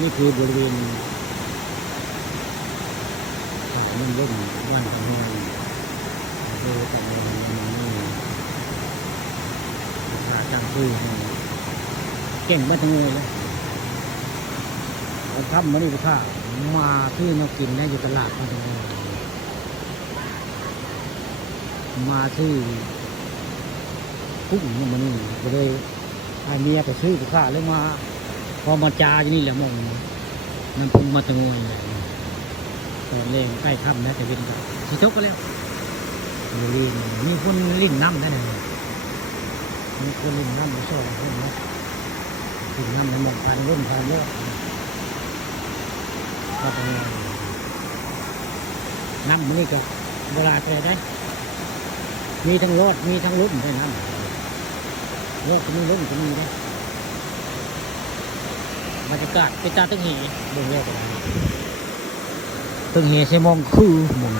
นี่คือบริเวณมันร่มวันของเราโดยแต่ในวันนี้ราจ้างซื้อเก่งมาทั้งเลยเอาทำมานี่ค่ะมาซื้อมากินได้อยู่ตลาดมาทั้งเลยมาซื้อกุ้งมันนี่ก็เลยให้เมียไปซื้อค่ะแล้วมาพอมาจาอยู่นี่แหละมองมันพุ่งมาตั้งเลยตอนเล่นใกล้ค่ำนะแต่เป็นกับสิทุกก็แล้วลินมีคนลิ้นน้ำได้เลยมีคนลิ้นน้ำมาชอบคนนะลิ้นน้ำในหมอกพันร่มพันเยอะก็เป็นน้ำมันนี่ก็เวลาไปได้มีทั้งรถมีทั้งรุ่นได้น้ำรถก็มีรุ่นก็มีได้บรรยากาศเป็นตาตึงเหเบื้องแรกเลยตึงเหใช้มองคือหมุน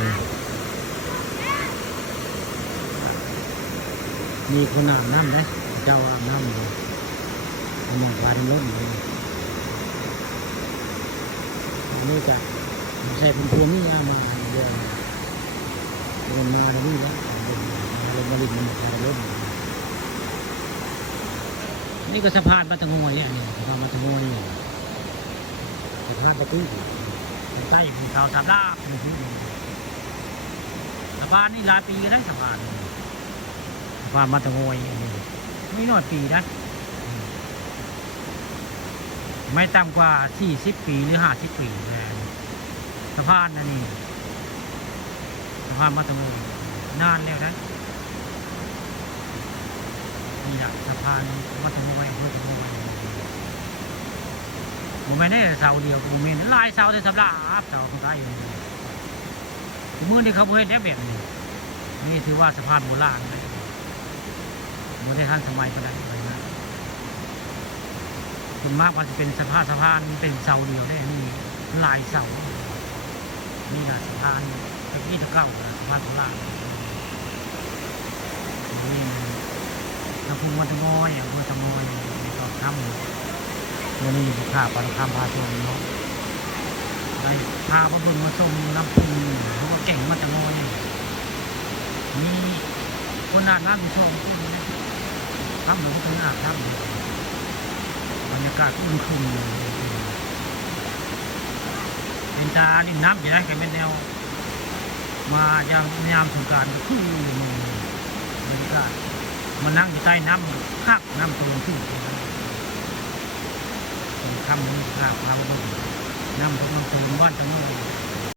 มีคนอาบน้ำได้เจ้าอาบน้ำเลยมองวานล้มเลยนี่จะใส่เป็นพวงนี่มาเดือนมาเดี๋ยวนี้แล้วมาลินมันมาล้มนี่ก็สะพานมาตะงอยเนี่ยสะพานมาตะงอยเนี่ยสะพานตะกุ้งใต้ภูเขาสามลาบสะพานนี่หลายปีก็ได้สะพานมาตะงอยไม่น้อยปีนะไม่ต่ำกว่า40 ปีหรือ50 ปีแล้วสะพานนั่นนี่สะพานมาตะงอยนานแล้วนะนี่แหละสะพานมาตะงอยเพื่อตะงอยผมไม่ได้เสาเดียวผมมีลายเสาแต่สำหรับเสาตรงใต้อยู่เมื่อที่เขาเห็นได้แบบนี้นี่ถือว่าสะพานโบราณเลยโมเดลทันสมัยก็ได้เลยนะส่วนมากมันจะเป็นสะพานเป็นเสาเดียวได้นี่ลายเสานี่นะสะพานตะกี้ตะเก่าสะพานโบราณนี่ตะพุงวัตะงอยเมื่อตะงอยก็ทำวันนี้อยู่ที่ข้าปลาคำพาชมเนาะไปพาพระบุญมาส่งน้ำพุงเขาก็เก่งมาตะงอยมีคนอาบน้ำอยู่ช่องขึ้นนะทำหรือคนอาบน้ำบรรยากาศอุ่นขึ้นเป็นตาดินน้ำจะได้กันเป็นแนวมายามสงกรานต์ก็คือบรรยากาศมานั่งอยู่ใต้น้ำคักน้ำตัวขึ้นคำนี้ข้าวพาไปน้ำตกน้ำตูนว่านตรงนี้